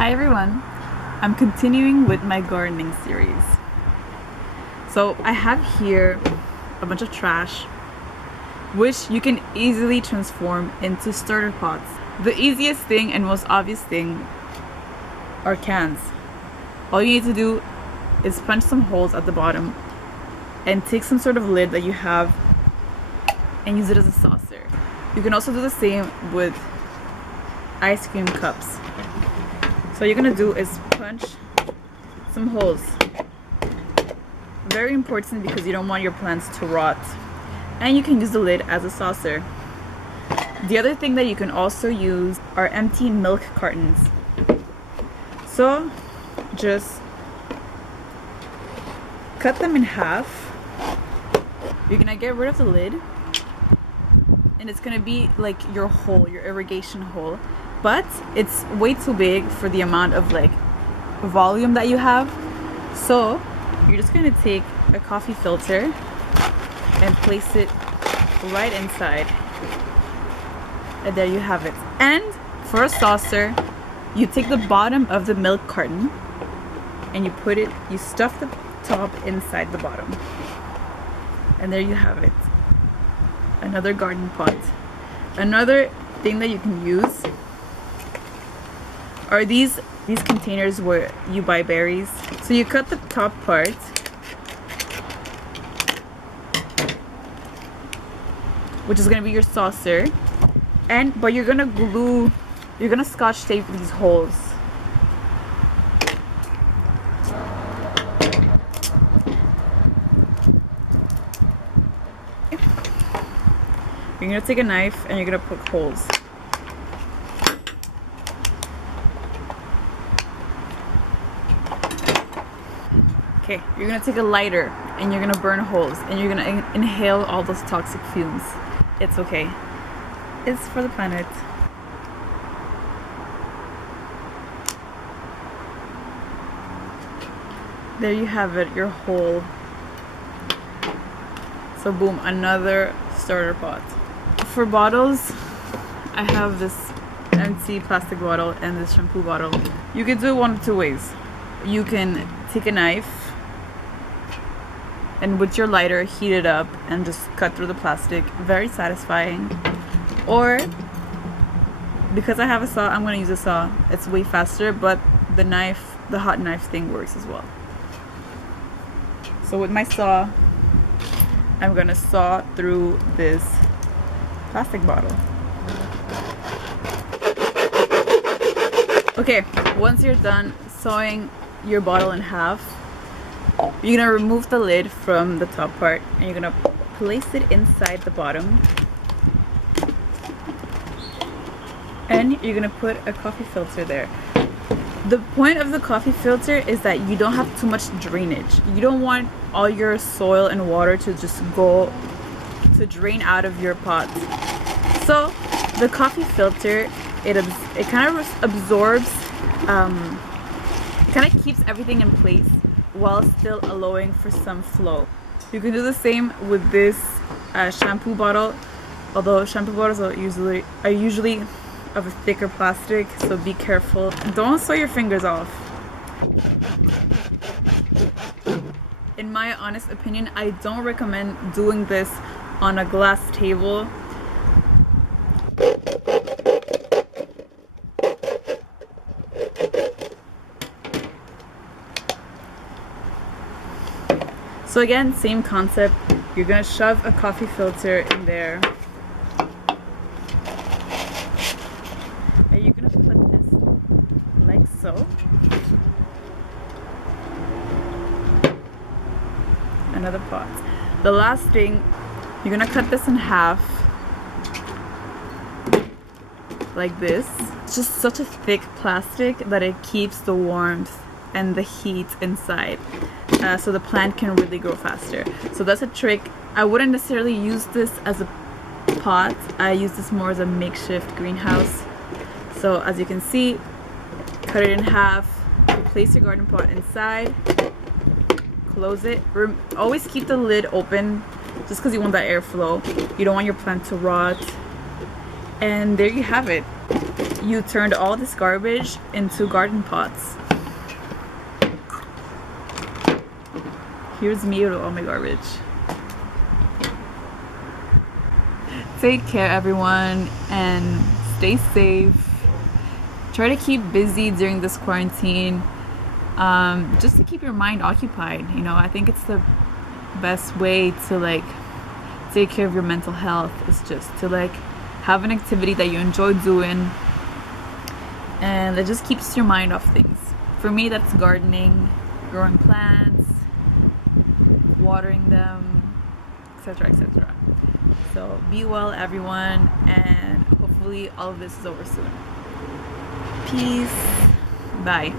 Hi everyone, I'm continuing with my gardening series. So I have here a bunch of trash which you can easily transform into starter pots. The easiest thing and most obvious thing are cans. All you need to do is punch some holes at the bottom and take some sort of lid that you have and use it as a saucer. You can also do the same with ice cream cups. So what you're gonna do is punch some holes. Very important because you don't want your plants to rot. And you can use the lid as a saucer. The other thing that you can also use are empty milk cartons. So just cut them in half. You're gonna get rid of the lid and it's gonna be like your hole, your irrigation hole. But it's way too big for the amount of like volume that you have. So you're just gonna take a coffee filter and place it right inside. And there you have it. And for a saucer, you take the bottom of the milk carton and you stuff the top inside the bottom. And there you have it. Another garden pot. Another thing that you can use are these containers where you buy berries. So you cut the top part which is gonna be your saucer, but you're gonna scotch tape these holes. You're gonna take a knife and you're gonna poke holes. Okay, you're gonna take a lighter and you're gonna burn holes and you're gonna inhale all those toxic fumes. It's okay. It's for the planet. There you have it, your hole. So boom, another starter pot. For bottles, I have this empty plastic bottle and this shampoo bottle. You can do it one of two ways. You can take a knife and with your lighter heat it up and just cut through the plastic. Very satisfying. Or because I have a saw, I'm gonna use a saw. It's way faster, but the hot knife thing works as well. So with my saw, I'm gonna saw through this plastic bottle. Okay, once you're done sawing your bottle in half, you're gonna remove the lid from the top part and you're gonna place it inside the bottom. And you're gonna put a coffee filter there. The point of the coffee filter is that you don't have too much drainage. You don't want all your soil and water to just drain out of your pot. So the coffee filter, it kind of absorbs, it kind of keeps everything in place while still allowing for some flow. You can do the same with this shampoo bottle, although shampoo bottles are usually of a thicker plastic, so be careful. Don't sew your fingers off. In my honest opinion, I don't recommend doing this on a glass table. So again, same concept. You're gonna shove a coffee filter in there. And you're gonna put this like so. Another pot. The last thing, you're gonna cut this in half. Like this. It's just such a thick plastic that it keeps the warmth and the heat inside. So the plant can really grow faster. So that's a trick. I wouldn't necessarily use this as a pot. I use this more as a makeshift greenhouse. So as you can see, cut it in half, place your garden pot inside, close it. Always keep the lid open just because you want that airflow. You don't want your plant to rot. And there you have it. you turned all this garbage into garden pots. Here's me with all my garbage. Take care, everyone, and stay safe. Try to keep busy during this quarantine, just to keep your mind occupied. You know, I think it's the best way to like take care of your mental health is just to like have an activity that you enjoy doing, and that just keeps your mind off things. For me, that's gardening, growing plants, watering them, etc., etc. So be well, everyone, and hopefully all of this is over soon. Peace. Bye.